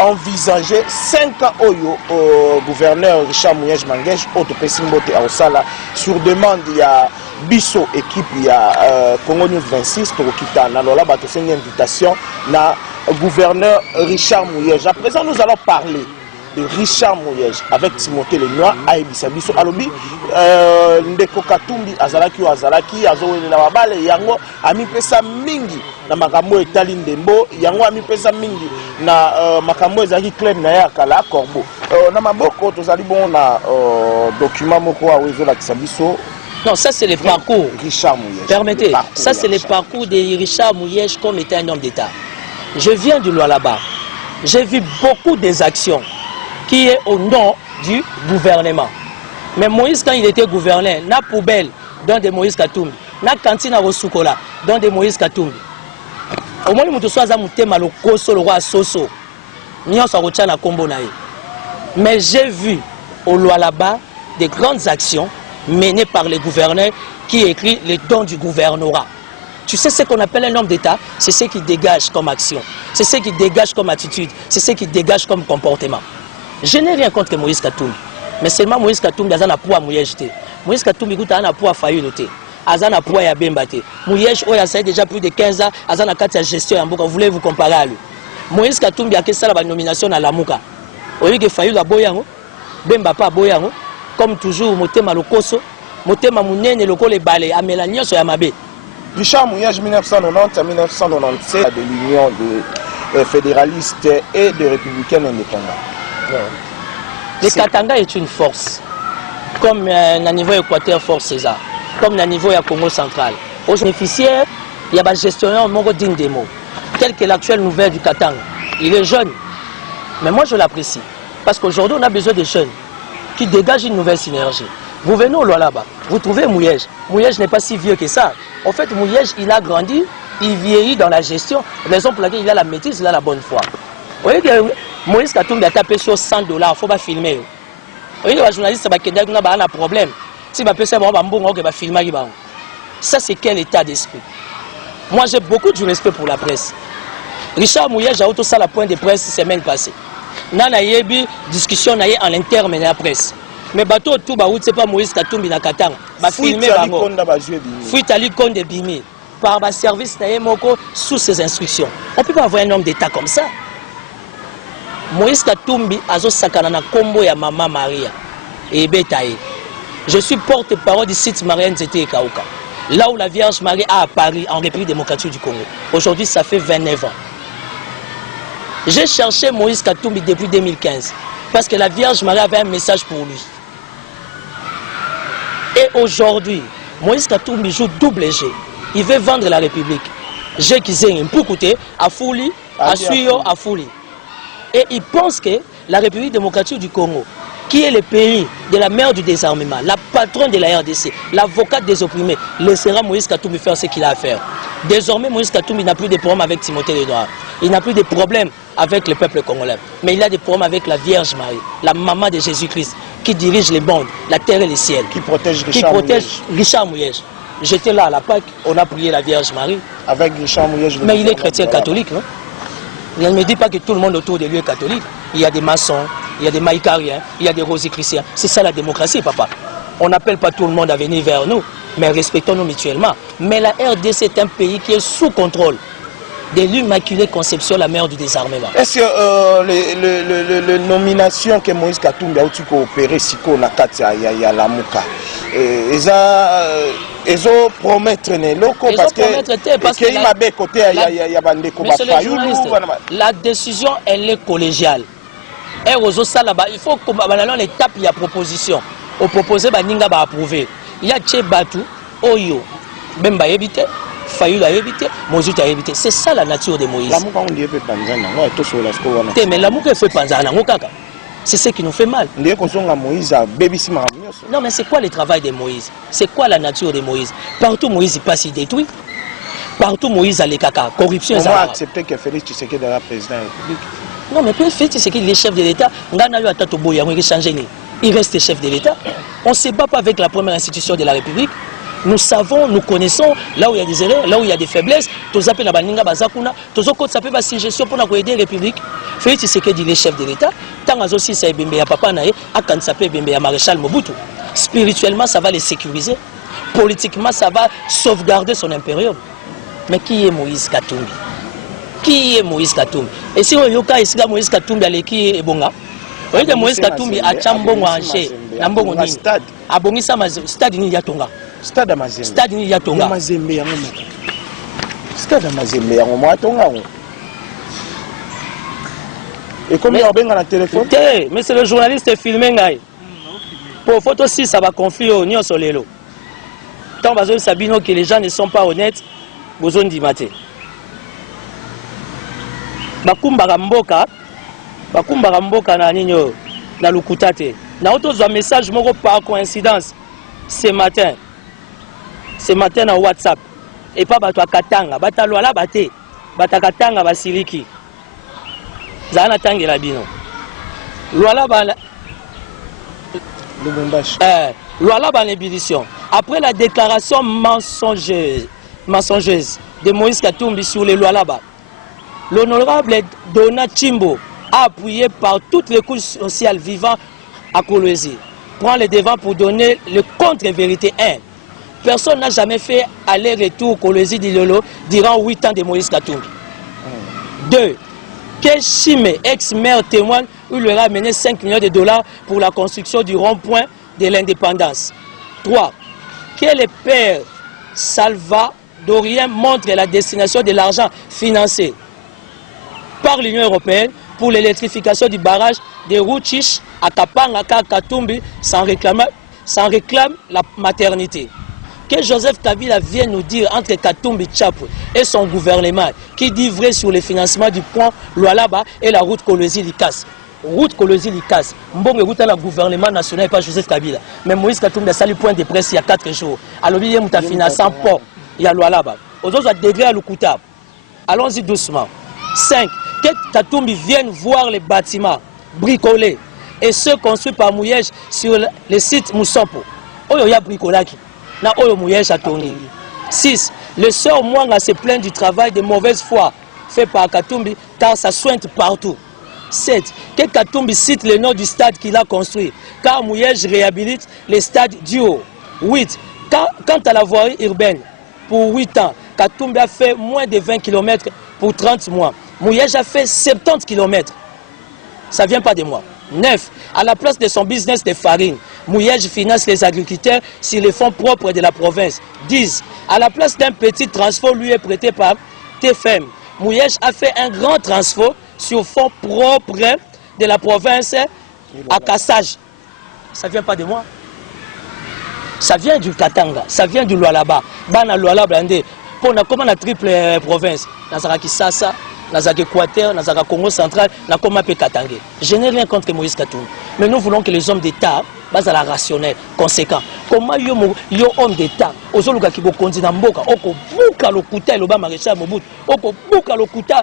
envisager 5 ans au gouverneur Richard Mouyej Manguèche, autre Pessimbote à Osala. Sur demande, il y a Bisso équipe, il y a Congo News 26, qui a une invitation na gouverneur Richard Mouyej. À présent, nous allons parler de Richard Mouyej avec Timothée Lenoir à Ebisabiso. Alobi, Ndeko Katumbi, Azalaki, Azawele na Babale, Yango, Ami Pesa Mingi, na Makambo Etali Ndembo, Yango Ami Pesa Mingi, na Makambo Ezaki Clem na Yakala, Corbeau. Na Maboko, tozali bon na document Moko à Wezo la Kisabiso. Non, ça c'est le parcours. Richard Mouyej. Permettez, ça c'est le parcours de Richard Mouyej comme étant un homme d'État. Je viens du Lualaba. J'ai vu beaucoup des actions qui est au nom du gouvernement. Mais Moïse, quand il était gouverneur, na poubelle dans des Moïse Katumbi, na cantine à Rosukola dans des Moïse Katumbi. Au moins, il y a un malo koso le roi Soso. Mais j'ai vu au Lualaba des grandes actions menées par les gouverneurs qui écrit les dons du gouvernorat. Tu sais ce qu'on appelle un homme d'État, c'est ce qui dégage comme action, c'est ce qui dégage comme attitude, c'est ce qui dégage comme comportement. Je n'ai rien contre Moïse Katumbi, mais seulement Moïse Katumbi a un poids à Mouyej. Moïse Katumbi a un poids à Fayoulé. A un poids à Bembate. Mouyej, il a déjà plus de 15 ans, a un cadre de gestion. Vous voulez vous comparer à lui. Moïse Katumbi a fait la nomination à la Mouka. Au lieu que Fayoulé a Boyango, Bemba pas Boyango, comme toujours, Motema Lokoso, Motema Mounene, Loko les balais, Amélanio sur Yamabe. Richard Mouyej, 1990 à 1997, de l'Union de fédéralistes et de républicains indépendants. Le Katanga est une force, comme à niveau Équateur, force César, comme à niveau Congo central. Aux bénéficiaires, il y a un gestionnaire digne des mots, tel que l'actuelle nouvelle du Katanga. Il est jeune, mais moi je l'apprécie, parce qu'aujourd'hui on a besoin de jeunes qui dégagent une nouvelle synergie. Vous venez au là-bas, vous trouvez Mouyej. Mouyej n'est pas si vieux que ça. En fait, Mouyej, il a grandi, il vieillit dans la gestion, raison pour laquelle il a la maîtrise, il a la bonne foi. Vous voyez que Moïse Katumbi a tapé sur $100, il ne faut pas filmer. Vous voyez que les journalistes ont un problème. Si on peut filmer, ça c'est quel état d'esprit? Moi j'ai beaucoup de respect pour la presse. Richard Mouyej a aussi la point de presse la semaine passée. Il y a une discussion en interne de la presse. Mais bateau tout c'est pas Moïse Katumbi na Katanga. Ba filmer bango. Fuitali Konde Bimi par ba service na Moko sous ses instructions. On peut pas avoir un homme d'État comme ça. Moïse Katumbi azo sakana na kombo ya Maman Maria et Betaï. Je suis porte-parole du site Marianne Zété et Kaouka. Là où la Vierge Marie a apparu en République démocratique du Congo. Aujourd'hui, ça fait 29 ans. J'ai cherché Moïse Katumbi depuis 2015 parce que la Vierge Marie avait un message pour lui. Et aujourd'hui, Moïse Katumbi joue double jeu. Il veut vendre la République. J'ai qui un peu coûté à Fouli, à Suyo, à Fouli. Et il pense que la République démocratique du Congo qui est le pays de la mère du désarmement, la patronne de la RDC, l'avocate des opprimés, laissera Moïse Katumbi faire ce qu'il a à faire. Désormais, Moïse Katumbi n'a plus de problème avec Timothée Lenoir. Il n'a plus de problème avec le peuple congolais. Mais il a des problèmes avec la Vierge Marie, la maman de Jésus-Christ, qui dirige les mondes, la terre et les ciels. Qui protège Richard Mouyej. J'étais là à la Pâque, on a prié la Vierge Marie. Avec Richard Mouyej. Mais il est chrétien catholique, non? Il ne me dit pas que tout le monde autour de lui est catholique. Il y a des maçons, il y a des maïcariens, il y a des rosicruciens. C'est ça la démocratie, papa. On n'appelle pas tout le monde à venir vers nous, mais respectons-nous mutuellement. Mais la RDC est un pays qui est sous contrôle de l'Immaculée Conception, la mère du désarmement. Est-ce que les nominations que Moïse Katumbi a opéré Siko Nakati à Lamuka, ils ont promettre parce que la décision elle est collégiale. Et il faut que l'étape il y a proposition. Au proposé baninga ba approuver. Il y a Tchebatu, Oyo, Bemba éviter. Fayoul a évité, Moïse a évité. C'est ça la nature de Moïse. Mais l'amour qu'il fait Panzana, c'est ce qui nous fait mal. Non, mais c'est quoi le travail de Moïse? C'est quoi la nature de Moïse? Partout Moïse il passe, il détruit. Partout Moïse a les caca, corruption. On va accepter que Félix Tshisekedi est président de la République. Non, mais Félix Tshisekedi, il est chef de l'État. Il reste chef de l'État. On ne se bat pas avec la première institution de la République. Nous savons, nous connaissons là où il y a des erreurs, là où il y a des faiblesses. Tous appellent la baninga bazakuna, tous autres s'appellent la suggestion pour aider la République. Félix Tshisekedi il est chef de l'État. Tant que aussi ça bembe ya papa nae, akan s'appelle bembe ya maréchal Mobutu. Spirituellement ça va les sécuriser. Politiquement ça va sauvegarder son impérium. Mais qui est Moïse Katumbi? Qui est Moïse Katumbi? Et si on yoka ici Moïse Katumbi ale qui est bonga? Oui, Moïse Katumbi a chambongo anché, nambongo nini? Abongisa stade ni yatonga. Stade à Mazembe. Stade ni yatonga. Stade à Mazembe yango matonga. Et comme il y a bien dans téléphone? Mais c'est le journaliste filmé ngai. Pour photo 6 ça va confier au Nyon Solelo. Tant bazon Sabino que les gens ne sont pas honnêtes, besoin d'y mater. Bakumba mboka na ninyo na lukutate. Na auto un message moko par coïncidence ce matin na WhatsApp et pas bato akatanga batalo ala bate batakatanga basiliki zana tangela bino lwala bana lwala bana ébullition après la déclaration mensonger de Moïse Katumbi sur les Lualaba. L'honorable Donat Chimbo, appuyé par toutes les couches sociales vivant à Kolwezi, prend le devant pour donner le contre-vérité 1. Personne n'a jamais fait aller-retour Kolwezi Dilolo durant 8 ans de Moïse Katumbi. 2. Keshime, ex-maire, témoigne où il leur a amené 5 millions de dollars pour la construction du rond-point de l'indépendance. 3. Que le père Salvadorien montre la destination de l'argent financé par l'Union européenne pour l'électrification du barrage de Rouchich à Kapanga, Katumbi, sans réclame la maternité. Que Joseph Kabila vienne nous dire entre Katumbi Tchapou et son gouvernement qui dit vrai sur le financement du pont Lualaba et la route Kolwezi-Likas. Route Kolwezi-Likas. Mbonge route à la gouvernement national et pas Joseph Kabila. Mais Moïse Katumbi a sali point de presse il y a 4 jours. Alors il y a un financé sans pont. Il y a Lualaba. Aux autres, à degré à l'Ukuta. Allons-y doucement. 5. Que Katumbi vienne voir les bâtiments bricolés et ceux construits par Mouyej sur le site Moussopo. Oyo ya bricolaki. Na Oyo Mouyej a tourné. 6. Le sœur Mwanga se plaint du travail de mauvaise foi fait par Katumbi car ça sointe partout. 7. Que Katumbi cite le nom du stade qu'il a construit car Mouyej réhabilite les stades du haut. 8. Quant à la voirie urbaine, pour 8 ans, Katumbi a fait moins de 20 km pour 30 mois. Mouyej a fait 70 km. Ça ne vient pas de moi. 9. À la place de son business de farine, Mouyej finance les agriculteurs sur les fonds propres de la province. 10. À la place d'un petit transfert lui est prêté par TFM, Mouyej a fait un grand transfert sur fonds propres de la province à Kassage. Ça ne vient pas de moi. Ça vient du Katanga, ça vient du Lualaba. Bana Lualaba, pour comment la triple province, Nazara Kisasa, Nazara Équateur, Nazara Congo central, Nakoma Katangé. Je n'ai rien contre Moïse Katumbi. Mais nous voulons que les hommes d'État basent à la rationnelle, conséquent. Comment yo homme d'État, aux autres qui vont continuer à mboka, oko buka lokuta loba maréchal Mobutu, oko buka lokuta.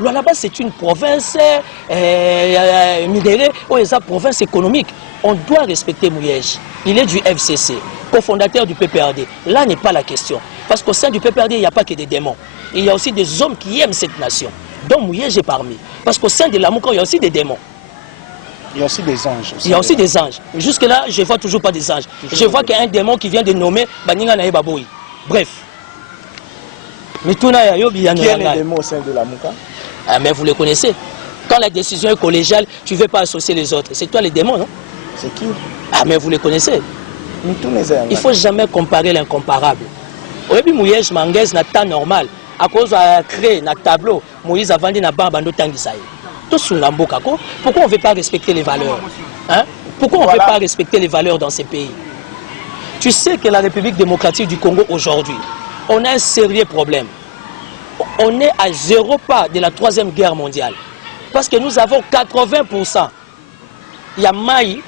Là-bas, c'est une province minérée, ou une province économique. On doit respecter Mouyej. Il est du FCC, cofondateur du PPRD. Là n'est pas la question. Parce qu'au sein du PPRD, il n'y a pas que des démons. Il y a aussi des hommes qui aiment cette nation. Donc Mouyej est parmi. Parce qu'au sein de l'Amouka, il y a aussi des démons. Il y a aussi des anges. Il y a aussi des anges. Jusque-là, je ne vois toujours pas des anges. Je vois qu'il y a un démon qui vient de nommer Baninga Nae Baboui. Bref. Mais tout n'a yo bien. Qui est le démon au sein de l'Amouka? Ah, mais vous les connaissez. Quand la décision est collégiale, tu ne veux pas associer les autres. C'est toi les démons, non? C'est qui? Ah, mais vous les connaissez. Il ne faut jamais comparer l'incomparable. Au début, Mouyej Manguez n'a temps normal. À cause de créer un tableau, Moïse a vendu un bando tangisaï. Tout ce pourquoi on ne veut pas respecter les valeurs, hein? Pourquoi on ne veut pas respecter les valeurs dans ces pays? Tu sais que la République démocratique du Congo aujourd'hui, on a un sérieux problème. On est à 0 pas de la 3e guerre mondiale. Parce que nous avons 80%. Il y a Maï,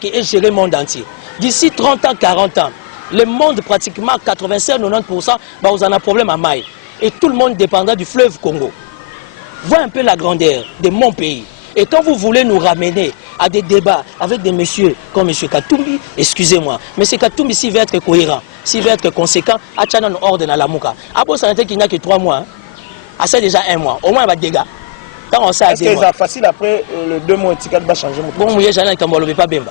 qui est géré le monde entier. D'ici 30 ans, 40 ans, le monde pratiquement 85-90%, vous en avez un problème à Maï. Et tout le monde dépendra du fleuve Congo. Voyez un peu la grandeur de mon pays. Et quand vous voulez nous ramener à des débats avec des messieurs comme M. Katumbi, excusez-moi, M. Katumbi, s'il veut être cohérent, s'il veut être conséquent, à Tchanan ordre dans la Mouka. À bon, ça qu'il n'y a que 3 mois. Hein. À ça déjà 1 mois. Au moins, il va y avoir des dégâts. Quand on sait à 2 mois. Est-ce que c'est facile après le 2 mois, il va changer mon bon, il y a des gens qui ne pas bien.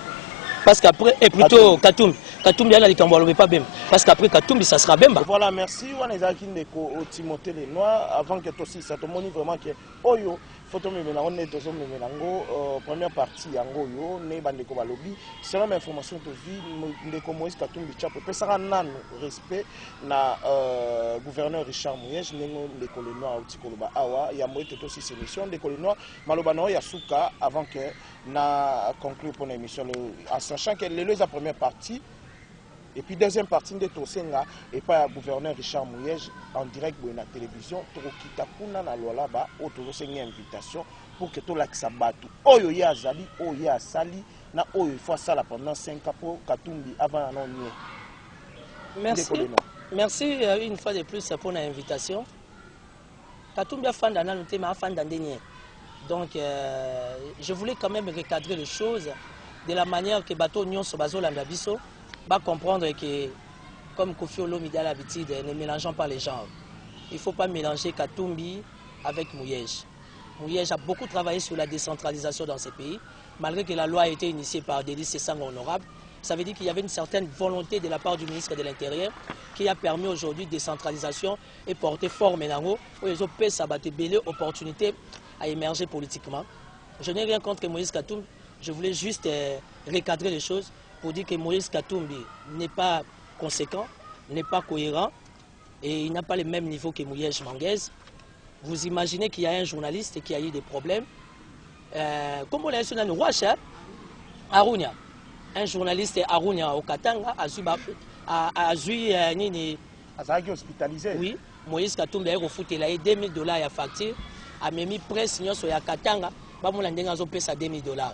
Parce qu'après, et plutôt Katumbi, il y a des gens qui ne pas bien. Parce qu'après Katumbi, ça sera bien. Voilà, merci. On est à Timothée Lenoir. Avant que tu aussi, ça te montre vraiment que Oyo. On est dans première partie yango yo ne bandeko balobi selon information to vie ndeko Moïse Katumbi Tchapo pesaka nanu respect na gouverneur Richard Mouyej ndeko ndeko Lenoir outi koloba awa ya moite to si émission ndeko Lenoir maloba na ya suka avant que na conclure pour l'émission en sachant que le la première partie. Et puis deuxième partie de Tosenga et pas gouverneur Richard Mouyej en direct pour la télévision Torokita kuna na lola ba autorosenga invitation pour que tout l'axe batu oyo ya azali oyo ya sali na oyo il faut ça pendant 5 ans pour Katumbi avant non. Merci. Merci une fois de plus pour l'invitation. Katumbi a fanda na noté ma fanda dernier. Donc je voulais quand même recadrer les choses de la manière que bateau Nyon so bazo landa biso. Va comprendre que, comme Kofi Olomide a l'habitude, ne mélangeons pas les genres. Il ne faut pas mélanger Katumbi avec Mouyej. Mouyej a beaucoup travaillé sur la décentralisation dans ces pays, malgré que la loi a été initiée par Délice Sessang honorable. Ça veut dire qu'il y avait une certaine volonté de la part du ministre de l'Intérieur qui a permis aujourd'hui décentralisation et porter fort Ménango, où les autres ça va belle opportunité à émerger politiquement. Je n'ai rien contre Moïse Katumbi, je voulais juste recadrer les choses. Pour dire que Moïse Katumbi n'est pas conséquent, n'est pas cohérent et il n'a pas le même niveau que Mouyej Manguez. Vous imaginez qu'il y a un journaliste qui a eu des problèmes. Comme on l'a dit, Arounia, un journaliste Arounia au Katanga a été hospitalisé. Oui, Moïse Katumbi a refouté $2000 à facture, a mis presse sur Katanga, il a $2000.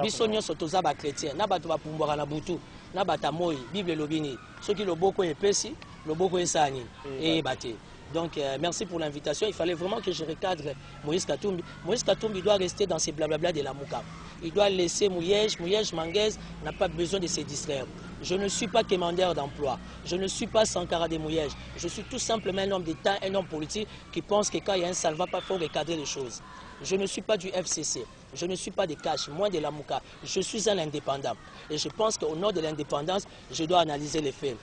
Biso nyonso toza ba chrétien na bato ba pumbwaka na butu na bata moi Bible lobini soki loboko epesi loboko esani et baté. Donc merci pour l'invitation. Il fallait vraiment que je recadre Moïse Katumbi. Moïse Katumbi doit rester dans ces blablabla de la Mouka. Il doit laisser Mouyej Manguez n'a pas besoin de se distraire. Je ne suis pas commandeur d'emploi. Je ne suis pas Sankara de Mouyej. Je suis tout simplement un homme d'État, un homme politique qui pense que quand il y a un salva, il faut recadrer les choses. Je ne suis pas du FCC. Je ne suis pas de Cash, moins de la Mouka. Je suis un indépendant. Et je pense qu'au nom de l'indépendance, je dois analyser les faits.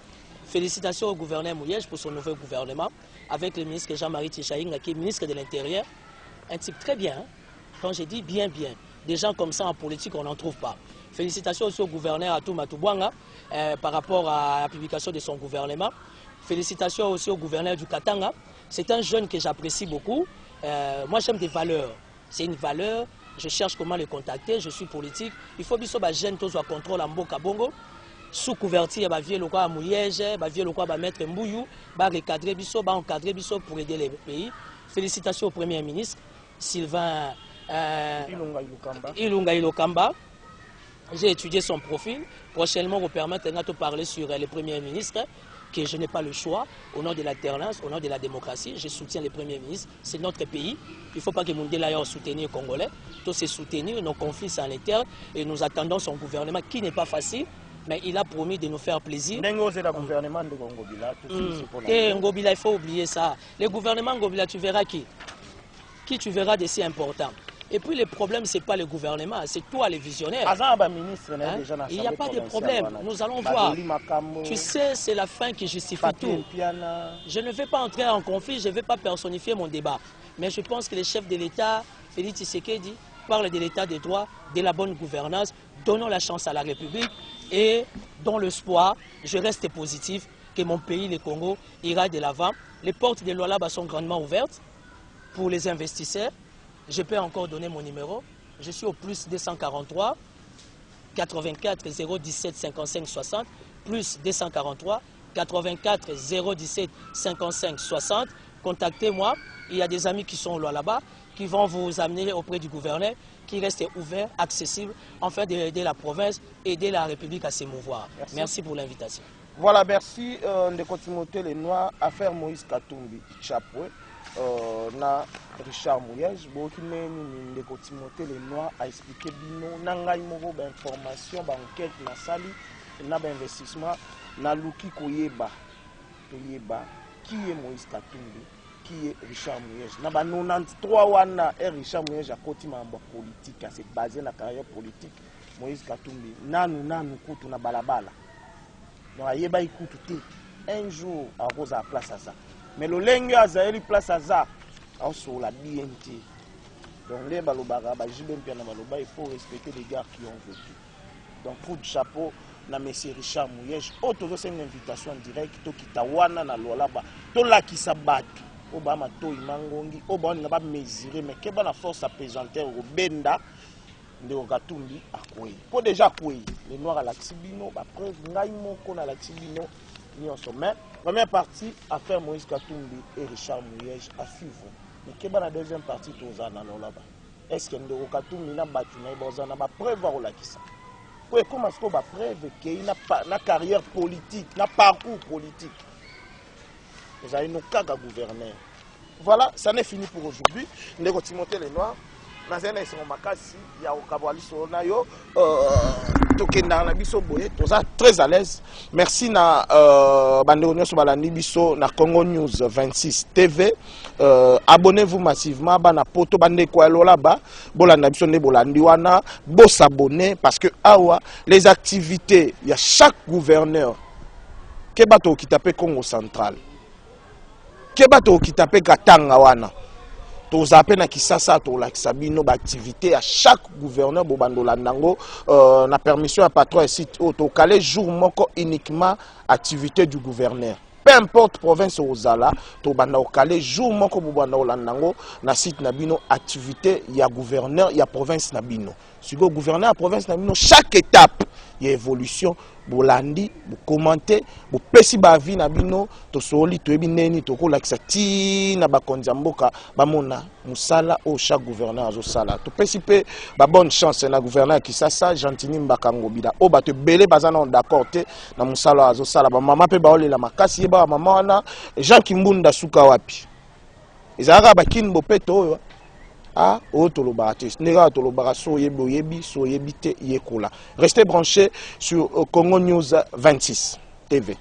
Félicitations au gouverneur Mouyej pour son nouveau gouvernement, avec le ministre Jean-Marie Tichaïnga, qui est ministre de l'Intérieur. Un type très bien. Hein? Quand je dis bien, bien. Des gens comme ça en politique, on n'en trouve pas. Félicitations aussi au gouverneur Atou Matubwanga par rapport à la publication de son gouvernement. Félicitations aussi au gouverneur du Katanga. C'est un jeune que j'apprécie beaucoup. Moi, j'aime des valeurs. C'est une valeur. Je cherche comment le contacter. Je suis politique. Il faut que les jeunes soient contrôle en Mboka Bongo. Sous couverture, il y a le quoi à Mouyej, il y a le quoi à mettre Mbouyou, il y a encadrer biso pour aider les pays. Félicitations au Premier ministre Sylvain Ilunga Ilokamba. J'ai étudié son profil. Prochainement, vous permettez de parler sur le Premier ministre, que je n'ai pas le choix. Au nom de l'alternance, au nom de la démocratie, je soutiens le Premier ministre. C'est notre pays. Il ne faut pas que Mundela aille soutenir les Congolais. Tous se soutenir, nos conflits sanitaires. Et nous attendons son gouvernement qui n'est pas facile. Mais il a promis de nous faire plaisir. Le gouvernement de Ngobila, Ngobila, il faut oublier ça. Le gouvernement Ngobila, tu verras qui tu verras de si important. Et puis le problème, ce n'est pas le gouvernement, c'est toi les visionnaires. Il n'y a pas de problème, nous allons voir. Tu sais, c'est la fin qui justifie tout. Je ne vais pas entrer en conflit, je ne vais pas personnifier mon débat. Mais je pense que le chef de l'État, Félix Tshisekedi, parle de l'État des droits, de la bonne gouvernance. Donnons la chance à la République et dans l'espoir, je reste positif que mon pays, le Congo, ira de l'avant. Les portes de Lualaba sont grandement ouvertes pour les investisseurs. Je peux encore donner mon numéro. Je suis au plus 243 84 017 55 60 plus 243 84 017 55 60. Contactez-moi. Il y a des amis qui sont là-bas qui vont vous amener auprès du gouverneur, qui reste ouvert, accessible, afin d'aider la province, aider la République à se mouvoir. Merci pour l'invitation. Voilà, merci de continuer les Noirs, affaire Moïse Katumbi Chapoué. Na Richard Mouyej, beaucoup de Timothée les Noirs a expliqué bino nanga imoko ba information ba enquête na sali na ba investissement na luki koyeba toyeba qui est Moïse Katumbi, qui est Richard Mouyej. Na ba 93 wana Richard Mouyej a côté membre politique, c'est basé na carrière politique. Moïse Katumbi nanu kutu na balabala. Donc ayeba ikutu te un jour à Rosa place à ça. Mais le lengue a zaïli place à ça, sur la BNT. Donc les balobara, il faut respecter les gars qui ont vécu. Donc coup de chapeau, na monsieur Richard Mouyej, c'est une invitation directe, qui tawana na Lualaba, to la qui s'abat, Obama to imangongi, Obama n'a pas mesuré, mais quelle bonne force à présenter au Benda de Okatumbi à Koué. Pour déjà Koué, les Noirs à l'Axibino, après Naïmoko à l'Axibino. Mais première partie, affaire Moïse Katumbi et Richard Mouyej à suivre. Mais quelle est la deuxième partie de là-bas? Est-ce que Ndoro Katumbi n'a pas preuve à la Kissa? Oui, comment est-ce qu'on va preuve qu'il n'a pas une carrière politique, un parcours politique? Vous avez nos cas à gouverner. Voilà, ça n'est fini pour aujourd'hui. Nous allons Timothée les Noirs. Nous sommes très à l'aise. Merci na na Congo News 26 TV. Abonnez-vous massivement na poto bande kwa là-bas. Bolanda biso ne bolandi wana, bo s'abonner parce que awa les activités, il y a chaque gouverneur ke bato ki tape Congo central. Ke bato ki tape Katanga wana. Tous appels na Kisasa to la Sabino activité à chaque gouverneur Bobandola Nango na permission à patron et site auto calé jour moko uniquement activité du gouverneur. Peu importe province au Zala, to banda calé jour moko Bobandola Nango na site nabino activité ya gouverneur ya province nabino. Si go gouverneur à province nabino chaque étape il y a évolution bolandi bo commenter bo pesi ba vie nabino to soli to ebineni to ko lakisa ti na ba konzamboka ba mona musala au chaque gouverneur azo sala to pesi pe ba bonne chance na gouverneur qui ça gentini mbakango bida o ba te belé bazana d'accord te na musala azo sala ba mama pe ba olela makasi ba mama wana Jean Kimbunda suka wapi ezaka ba kin bo peto oyo Restez branchés sur Congo News 26 TV.